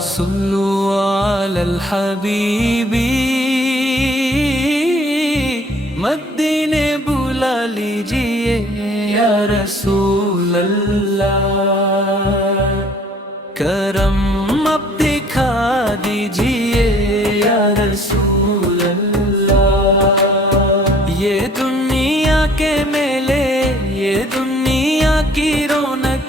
صلو علی الحبیبی مدینے بلا لیجئے یا رسول اللہ، کرم اب دکھا دیجئے یا رسول اللہ، یہ دنیا کے میلے، یہ دنیا کی رونق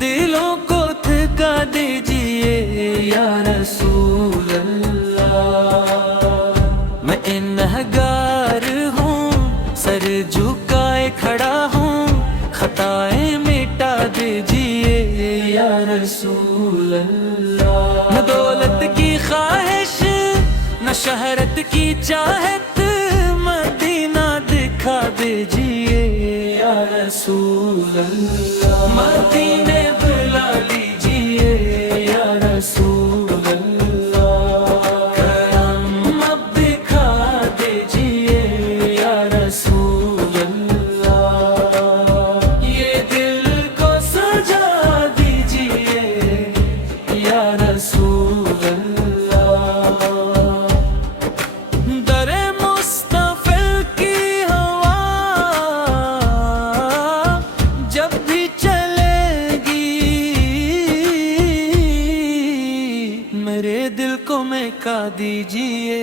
دلوں کو تھکا دیجئے یا رسول اللہ، میں انہگار ہوں، سر جھکائے کھڑا ہوں، خطائیں مٹا دیجئے یا رسول اللہ، نہ دولت کی خواہش نہ شہرت کی چاہت، مدینہ دکھا دیجئے یا رسول اللہ، مدینے بلا لیجئے یا رسول اللہ، کرم اب دکھا دیجئے یا رسول اللہ، یہ دل کو سجا دیجئے یا رسول اللہ، در مستقبل کی ہوا جب بھی چلے گی، میرے دل کو مہکا دیجئے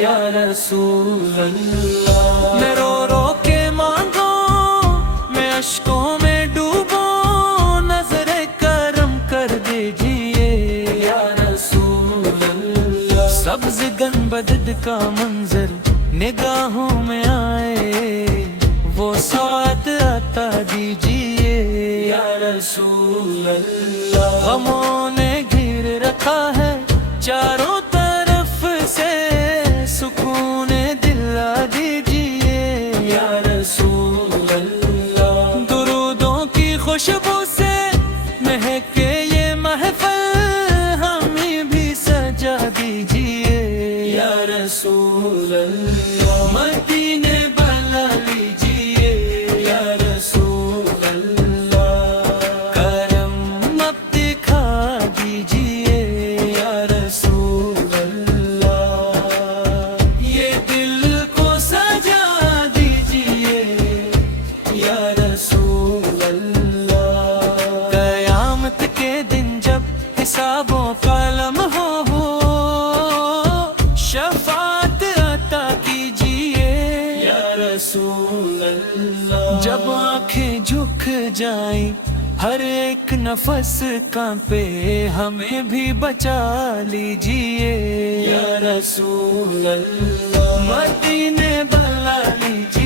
یا رسول اللہ، میں رو رو کے مانگوں، میں اشکوں میں ڈوبوں، نظر کرم کر دیجئے یا رسول اللہ، سبز گنبد کا منظر نگاہوں میں آئے، وہ ساتھ عطا دیجئے یا رسول اللہ، غموں نے گھیر رکھا ہے چاروں طرف سے، سکون دلا دیجئے یا رسول اللہ، درودوں کی خوشبو سے مہکے یہ محفل، ہمیں بھی سجا دیجئے یا رسول اللہ، مدینے بلا لیجئے یا رسول اللہ، کرم اب دکھا دیجئے یا رسول اللہ، یہ دل کو سجا دیجئے یا رسول اللہ، قیامت کے دن جب حساب و قلم ہو، شفاعت عطا کیجئے یا رسول اللہ، جب آنکھیں جھک جائیں ہر ایک نفس کانپے، ہمیں بھی بچا لیجئے یا رسول اللہ، مدینے بلا لیجئے